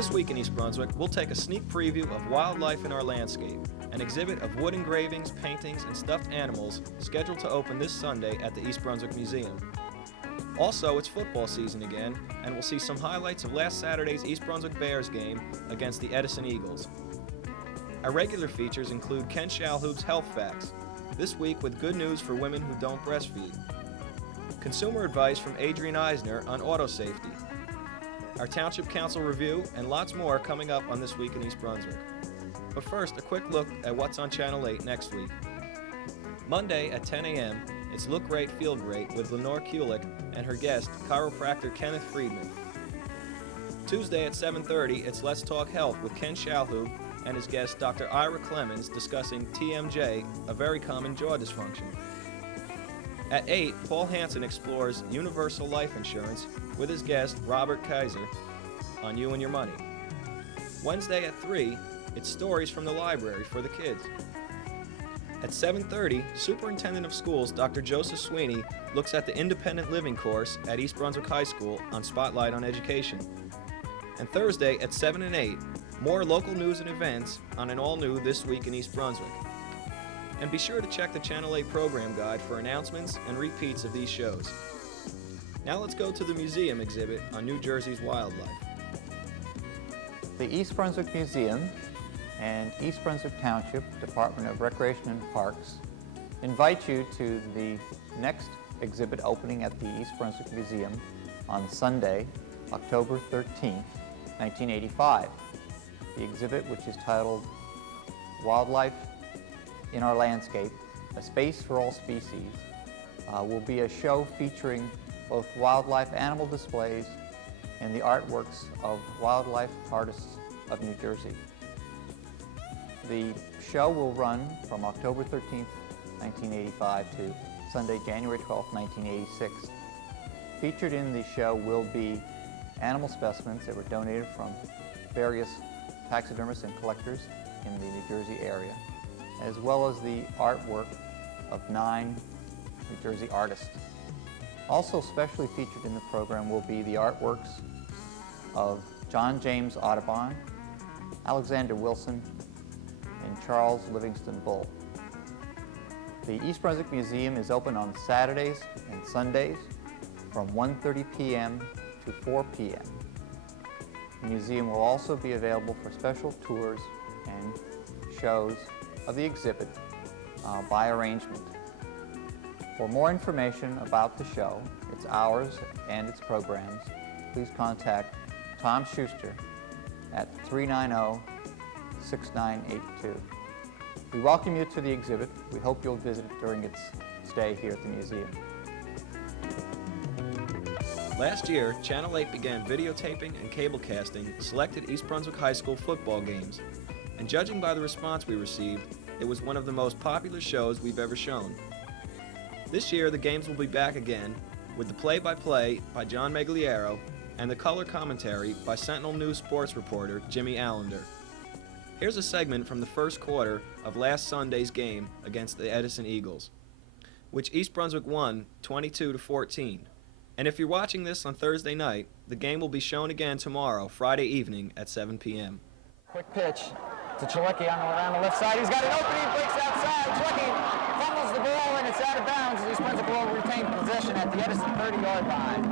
This week in East Brunswick, we'll take a sneak preview of wildlife in our landscape, an exhibit of wood engravings, paintings, and stuffed animals scheduled to open this Sunday at the East Brunswick Museum. Also, it's football season again, and we'll see some highlights of last Saturday's East Brunswick Bears game against the Edison Eagles. Our regular features include Ken Shalhoub's Health Facts, this week with good news for women who don't breastfeed. Consumer advice from Adrian Eisner on auto safety. Our Township Council review and lots more coming up on This Week in East Brunswick. But first, a quick look at what's on Channel 8 next week. Monday at 10 a.m., it's Look Great, Feel Great with Lenore Kulik and her guest, chiropractor Kenneth Friedman. Tuesday at 7:30, it's Let's Talk Health with Ken Shalhoub and his guest, Dr. Ira Clemens, discussing TMJ, a very common jaw dysfunction. At 8, Paul Hansen explores universal life insurance with his guest, Robert Kaiser, on You and Your Money. Wednesday at 3, it's Stories from the Library for the kids. At 7:30, Superintendent of Schools Dr. Joseph Sweeney looks at the Independent Living course at East Brunswick High School on Spotlight on Education. And Thursday at 7 and 8, more local news and events on an all-new This Week in East Brunswick. And be sure to check the Channel 8 program guide for announcements and repeats of these shows. Now let's go to the museum exhibit on New Jersey's wildlife. The East Brunswick Museum and East Brunswick Township Department of Recreation and Parks invite you to the next exhibit opening at the East Brunswick Museum on Sunday, October 13th, 1985. The exhibit, which is titled Wildlife in Our Landscape, A Space for All Species, will be a show featuring both wildlife animal displays and the artworks of wildlife artists of New Jersey. The show will run from October 13th, 1985 to Sunday, January 12th, 1986. Featured in the show will be animal specimens that were donated from various taxidermists and collectors in the New Jersey area, as well as the artwork of 9 New Jersey artists. Also specially featured in the program will be the artworks of John James Audubon, Alexander Wilson, and Charles Livingston Bull. The East Brunswick Museum is open on Saturdays and Sundays from 1:30 p.m. to 4 p.m. The museum will also be available for special tours and shows of the exhibit by arrangement. For more information about the show, its hours, and its programs, please contact Tom Schuster at 390-6982. We welcome you to the exhibit. We hope you'll visit it during its stay here at the museum. Last year, Channel 8 began videotaping and cablecasting selected East Brunswick High School football games, and judging by the response we received, it was one of the most popular shows we've ever shown. This year, the games will be back again with the play-by-play by John Megliero and the color commentary by Sentinel News sports reporter Jimmy Allender. Here's a segment from the first quarter of last Sunday's game against the Edison Eagles, which East Brunswick won 22-14. And if you're watching this on Thursday night, the game will be shown again tomorrow, Friday evening at 7 p.m. Quick pitch to Chalecki around the left side. He's got an opening, breaks outside. Chalecki fumbles the ball, and it's out of bounds. East Brunswick will retain possession at the Edison 30-yard line.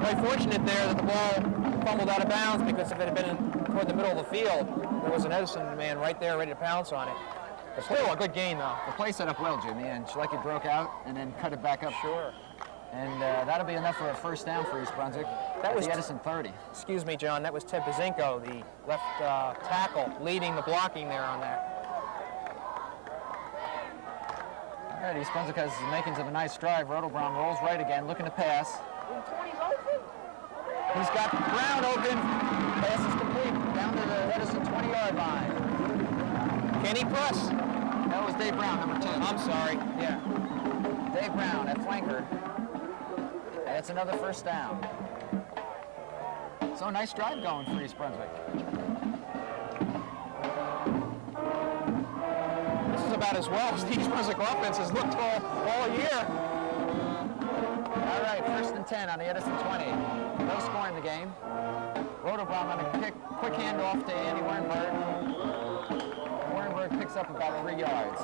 Very fortunate there that the ball fumbled out of bounds, because if it had been toward the middle of the field, there was an Edison man right there ready to pounce on it. But still a good game, though. The play set up well, Jimmy, and Chalecki broke out and then cut it back up. Sure. And that'll be enough for a first down for East Brunswick. That was the Edison 30. Excuse me, John. That was Ted Bazinko, the left tackle, leading the blocking there on that. All right, East Brunswick has the makings of a nice drive. Rodelbaum rolls right again, looking to pass. He's got Brown open. Pass is complete down to the Edison 20-yard line. Kenny Press. That was Dave Brown, number 10. I'm sorry. Yeah. Dave Brown at flanker. And it's another first down. So nice drive going for East Brunswick. This is about as well as the East Brunswick offense has looked all year. All right, 1st and 10 on the Edison 20. No score in the game. Rotobaum on a quick handoff to Andy Wernberg. Wernberg picks up about 3 yards.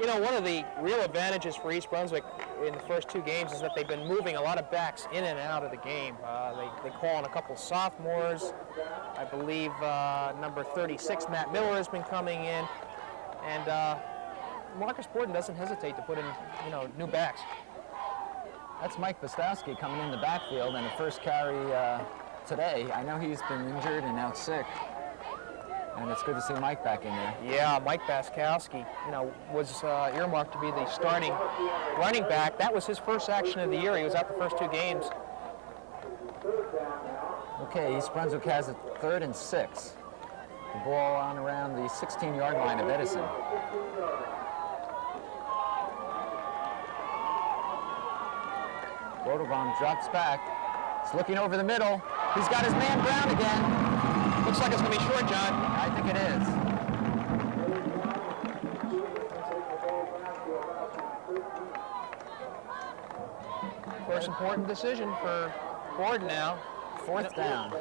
You know, one of the real advantages for East Brunswick in the first 2 games is that they've been moving a lot of backs in and out of the game. They call on a couple sophomores. I believe number 36, Matt Miller, has been coming in. And Marcus Borden doesn't hesitate to put in, you know, new backs. That's Mike Bostowski coming in the backfield, and the first carry today. I know he's been injured and out sick, and it's good to see Mike back in there. Yeah, Mike Bostowski, you know, was earmarked to be the starting running back. That was his first action of the year. He was out the first 2 games. Okay, East Brunswick has it 3rd and 6. The ball on around the 16-yard line of Edison. Rotobaum drops back. He's looking over the middle. He's got his man Brown again. Looks like it's going to be short, John. I think it is. First important decision for Borden now. 4th down.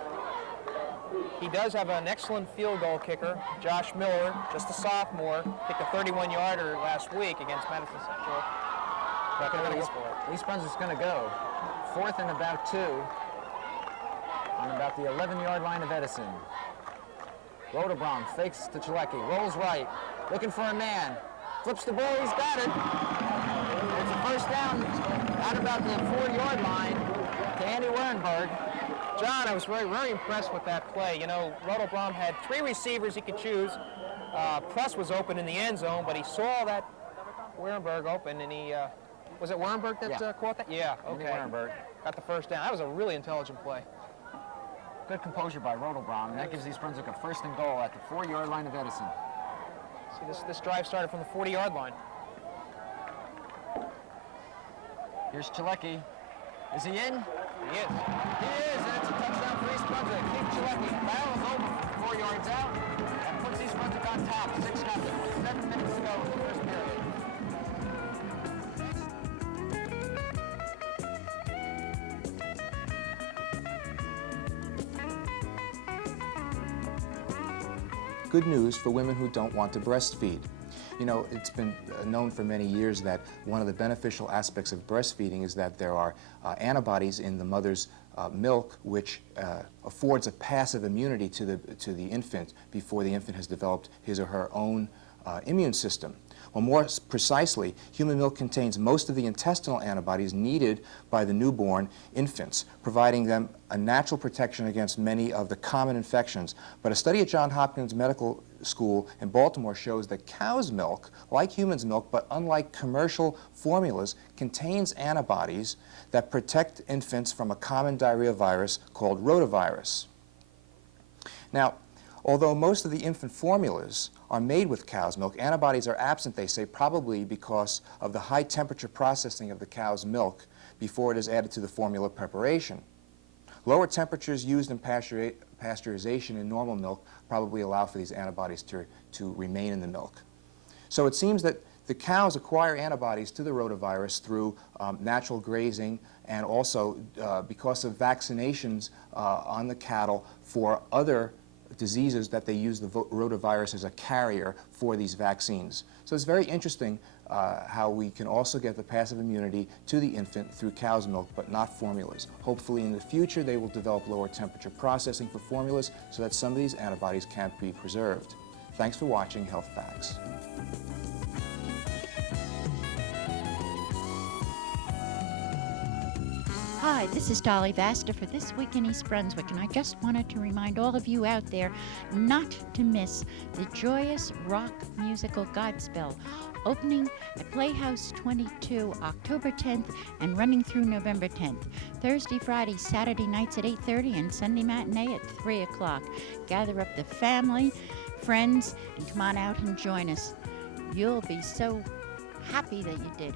He does have an excellent field goal kicker, Josh Miller, just a sophomore, kicked a 31-yarder last week against Madison Central. But they're going to go for it. East Brunswick's going to go. 4th and about 2 on about the 11-yard line of Edison. Rotobaum fakes to Chalecki, rolls right, looking for a man, flips the ball, he's got it. It's a first down out about the 4-yard line to Andy Wernberg. John, I was very impressed with that play. You know, Rotobaum had 3 receivers he could choose. Press was open in the end zone, but he saw that Wernberg open, and he, was it Wernberg that caught that? Yeah, okay. Wernberg Got the first down. That was a really intelligent play. Good composure by Rotobaum, and that gives East Brunswick a 1st and goal at the 4-yard line of Edison. See, this drive started from the 40-yard line. Here's Chalecki. Is he in? He is. He is, and it's a touchdown for East Brunswick. Keith Chalecki barrels over 4 yards out and puts East Brunswick on top, 6-0 with 7 minutes to go in the first period. Good news for women who don't want to breastfeed. You know, it's been known for many years that one of the beneficial aspects of breastfeeding is that there are antibodies in the mother's milk which affords a passive immunity to the infant before the infant has developed his or her own immune system. Well, more precisely, human milk contains most of the intestinal antibodies needed by the newborn infants, providing them a natural protection against many of the common infections. But a study at Johns Hopkins Medical School in Baltimore shows that cow's milk, like human's milk, but unlike commercial formulas, contains antibodies that protect infants from a common diarrhea virus called rotavirus. Now, although most of the infant formulas are made with cow's milk, antibodies are absent, they say, probably because of the high temperature processing of the cow's milk before it is added to the formula preparation. Lower temperatures used in pasteurization in normal milk probably allow for these antibodies to remain in the milk. So it seems that the cows acquire antibodies to the rotavirus through natural grazing and also because of vaccinations on the cattle for other diseases that they use the rotavirus as a carrier for these vaccines. So it's very interesting how we can also get the passive immunity to the infant through cow's milk, but not formulas. Hopefully in the future they will develop lower temperature processing for formulas so that some of these antibodies can't be preserved. Thanks for watching Health Facts. Hi, this is Dolly Vasta for This Week in East Brunswick, and I just wanted to remind all of you out there not to miss the joyous rock musical Godspell, opening at Playhouse 22 October 10th and running through November 10th. Thursday, Friday, Saturday nights at 8:30 and Sunday matinee at 3 o'clock. Gather up the family, friends, and come on out and join us. You'll be so happy that you did.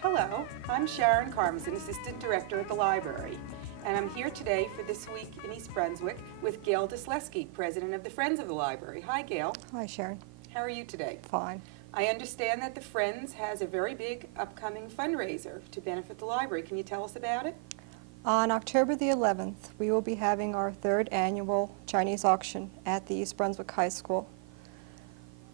Hello, I'm Sharon Karmazin, Assistant Director at the Library, and I'm here today for This Week in East Brunswick with Gail Disleski, President of the Friends of the Library. Hi, Gail. Hi, Sharon. How are you today? Fine. I understand that the Friends has a very big upcoming fundraiser to benefit the library. Can you tell us about it? On October the 11th, we will be having our 3rd annual Chinese auction at the East Brunswick High School,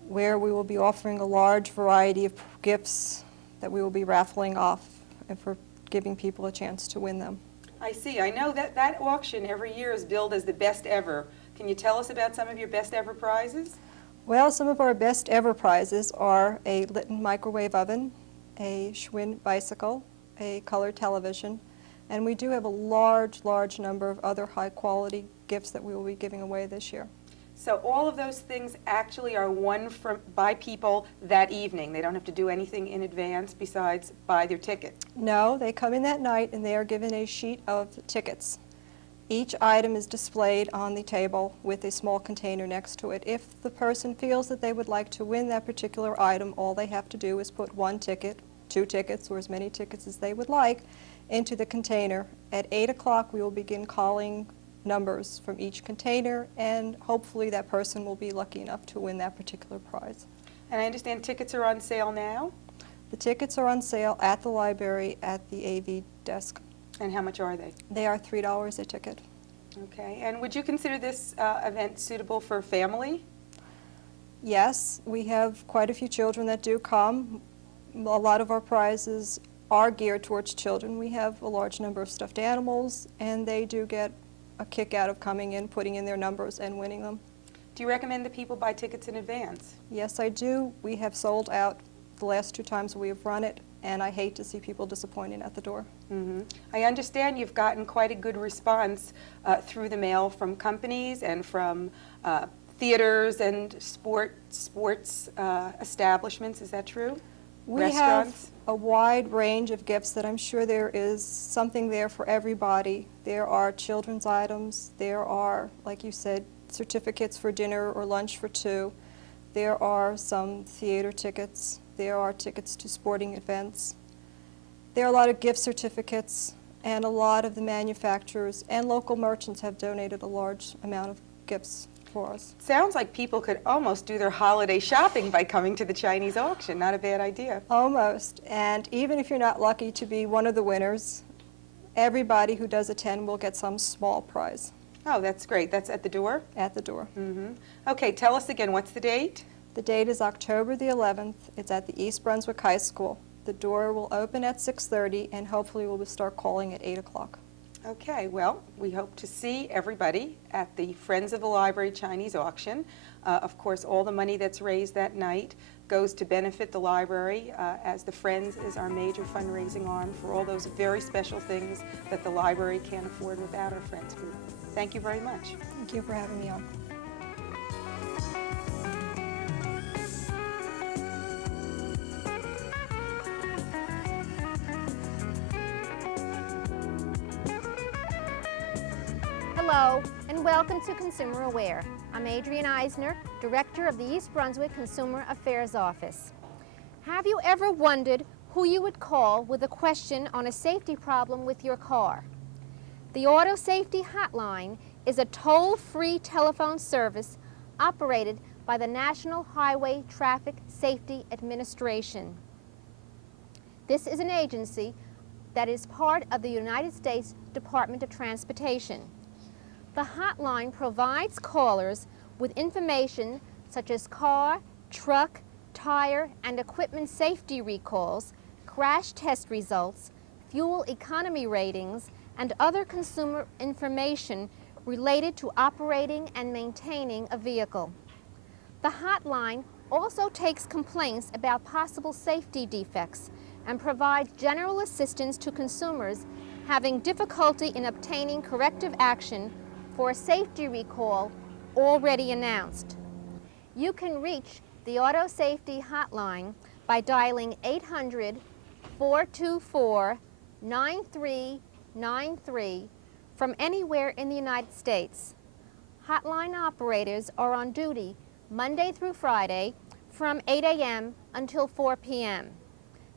where we will be offering a large variety of gifts that we will be raffling off and for giving people a chance to win them. I see. I know that that auction every year is billed as the best ever. Can you tell us about some of your best ever prizes? Well, some of our best ever prizes are a Litton microwave oven, a Schwinn bicycle, a color television, and we do have a large number of other high-quality gifts that we will be giving away this year. So all of those things actually are won by people that evening. They don't have to do anything in advance besides buy their ticket. No, they come in that night and they are given a sheet of tickets. Each item is displayed on the table with a small container next to it. If the person feels that they would like to win that particular item, all they have to do is put 1 ticket, 2 tickets, or as many tickets as they would like into the container. At 8 o'clock we will begin calling numbers from each container, and hopefully that person will be lucky enough to win that particular prize. And I understand tickets are on sale now? The tickets are on sale at the library at the AV desk. And how much are they? They are $3 a ticket. Okay. And would you consider this event suitable for family? Yes, we have quite a few children that do come. A lot of our prizes are geared towards children. We have a large number of stuffed animals, and they do get a kick out of coming in, putting in their numbers, and winning them. Do you recommend that people buy tickets in advance? Yes, I do. We have sold out the last 2 times we have run it, and I hate to see people disappointed at the door. Mm-hmm. I understand you've gotten quite a good response through the mail from companies and from theaters and sports establishments. Is that true? We Restaurants? have a wide range of gifts that I'm sure there is something there for everybody. There are children's items. There are, like you said, certificates for dinner or lunch for 2. There are some theater tickets. There are tickets to sporting events. There are a lot of gift certificates, and a lot of the manufacturers and local merchants have donated a large amount of gifts for us. Sounds like people could almost do their holiday shopping by coming to the Chinese auction. Not a bad idea. Almost. And even if you're not lucky to be one of the winners, everybody who does attend will get some small prize. Oh, that's great. That's at the door? At the door. Mm-hmm. Okay, tell us again, what's the date? The date is October the 11th. It's at the East Brunswick High School. The door will open at 6:30, and hopefully we'll start calling at 8 o'clock. Okay, well, we hope to see everybody at the Friends of the Library Chinese auction. Of course, all the money that's raised that night goes to benefit the library, as the Friends is our major fundraising arm for all those very special things that the library can't afford without our Friends group. Thank you very much. Thank you for having me on. Hello, and welcome to Consumer Aware. I'm Adrienne Eisner, Director of the East Brunswick Consumer Affairs Office. Have you ever wondered who you would call with a question on a safety problem with your car? The Auto Safety Hotline is a toll-free telephone service operated by the National Highway Traffic Safety Administration. This is an agency that is part of the United States Department of Transportation. The hotline provides callers with information such as car, truck, tire, and equipment safety recalls, crash test results, fuel economy ratings, and other consumer information related to operating and maintaining a vehicle. The hotline also takes complaints about possible safety defects and provides general assistance to consumers having difficulty in obtaining corrective action for a safety recall already announced. You can reach the Auto Safety Hotline by dialing 800-424-9393 from anywhere in the United States. Hotline operators are on duty Monday through Friday from 8 a.m. until 4 p.m.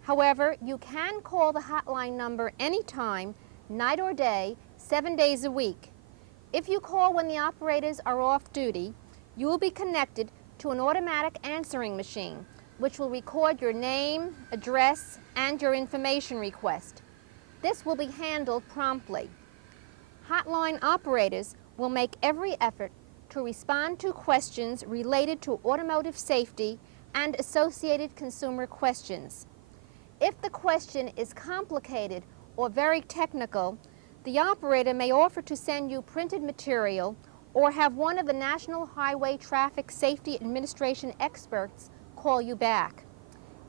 However, you can call the hotline number anytime, night or day, 7 days a week. If you call when the operators are off duty, you will be connected to an automatic answering machine, which will record your name, address, and your information request. This will be handled promptly. Hotline operators will make every effort to respond to questions related to automotive safety and associated consumer questions. If the question is complicated or very technical, the operator may offer to send you printed material or have one of the National Highway Traffic Safety Administration experts call you back.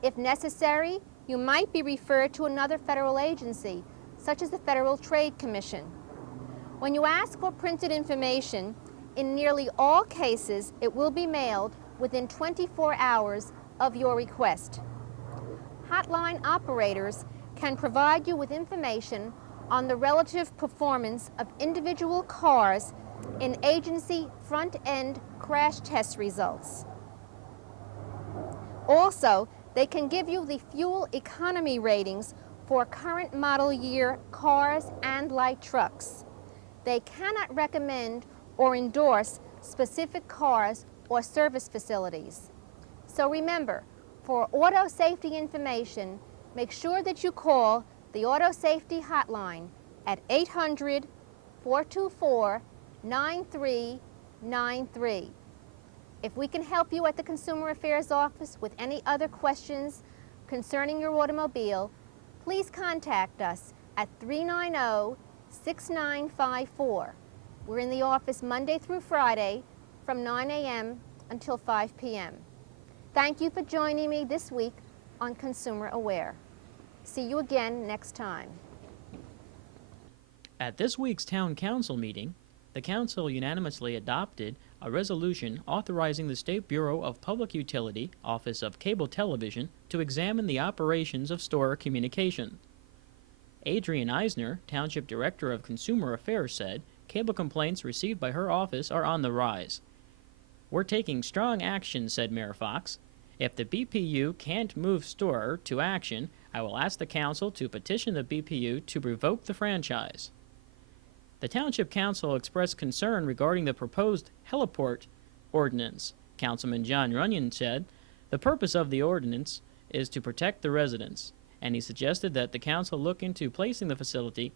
If necessary, you might be referred to another federal agency, such as the Federal Trade Commission. When you ask for printed information, in nearly all cases, it will be mailed within 24 hours of your request. Hotline operators can provide you with information on the relative performance of individual cars in agency front-end crash test results. Also, they can give you the fuel economy ratings for current model year cars and light trucks. They cannot recommend or endorse specific cars or service facilities. So remember, for auto safety information, make sure that you call the Auto Safety Hotline at 800-424-9393. If we can help you at the Consumer Affairs Office with any other questions concerning your automobile, please contact us at 390-6954. We're in the office Monday through Friday from 9 a.m. until 5 p.m. Thank you for joining me this week on Consumer Aware. See you again next time. At this week's Town Council meeting, the Council unanimously adopted a resolution authorizing the State Bureau of Public Utility, Office of Cable Television, to examine the operations of store communication. Adrienne Eisner, Township Director of Consumer Affairs, said cable complaints received by her office are on the rise. "We're taking strong action," said Mayor Fox. "If the BPU can't move store to action, I will ask the Council to petition the BPU to revoke the franchise." The Township Council expressed concern regarding the proposed heliport ordinance. Councilman John Runyon said the purpose of the ordinance is to protect the residents, and he suggested that the Council look into placing the facility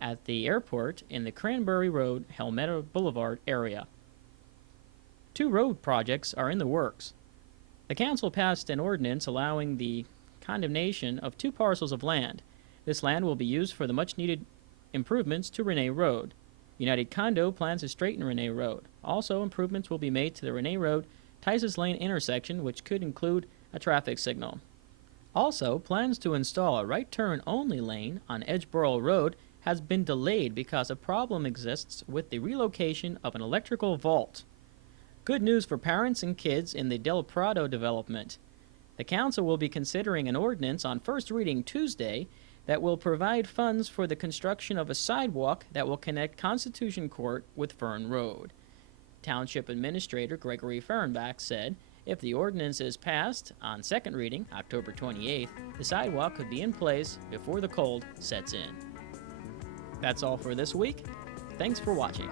at the airport in the Cranberry Road, Helmetta Boulevard area. 2 road projects are in the works. The Council passed an ordinance allowing the condemnation of 2 parcels of land. This land will be used for the much-needed improvements to Renee Road. United Condo plans to straighten Renee Road. Also, improvements will be made to the Renee Road Tices Lane intersection, which could include a traffic signal. Also, plans to install a right-turn-only lane on Edgeboro Road has been delayed because a problem exists with the relocation of an electrical vault. Good news for parents and kids in the Del Prado development. The Council will be considering an ordinance on first reading Tuesday that will provide funds for the construction of a sidewalk that will connect Constitution Court with Fern Road. Township Administrator Gregory Fehrenbach said if the ordinance is passed on second reading, October 28th, the sidewalk could be in place before the cold sets in. That's all for this week. Thanks for watching.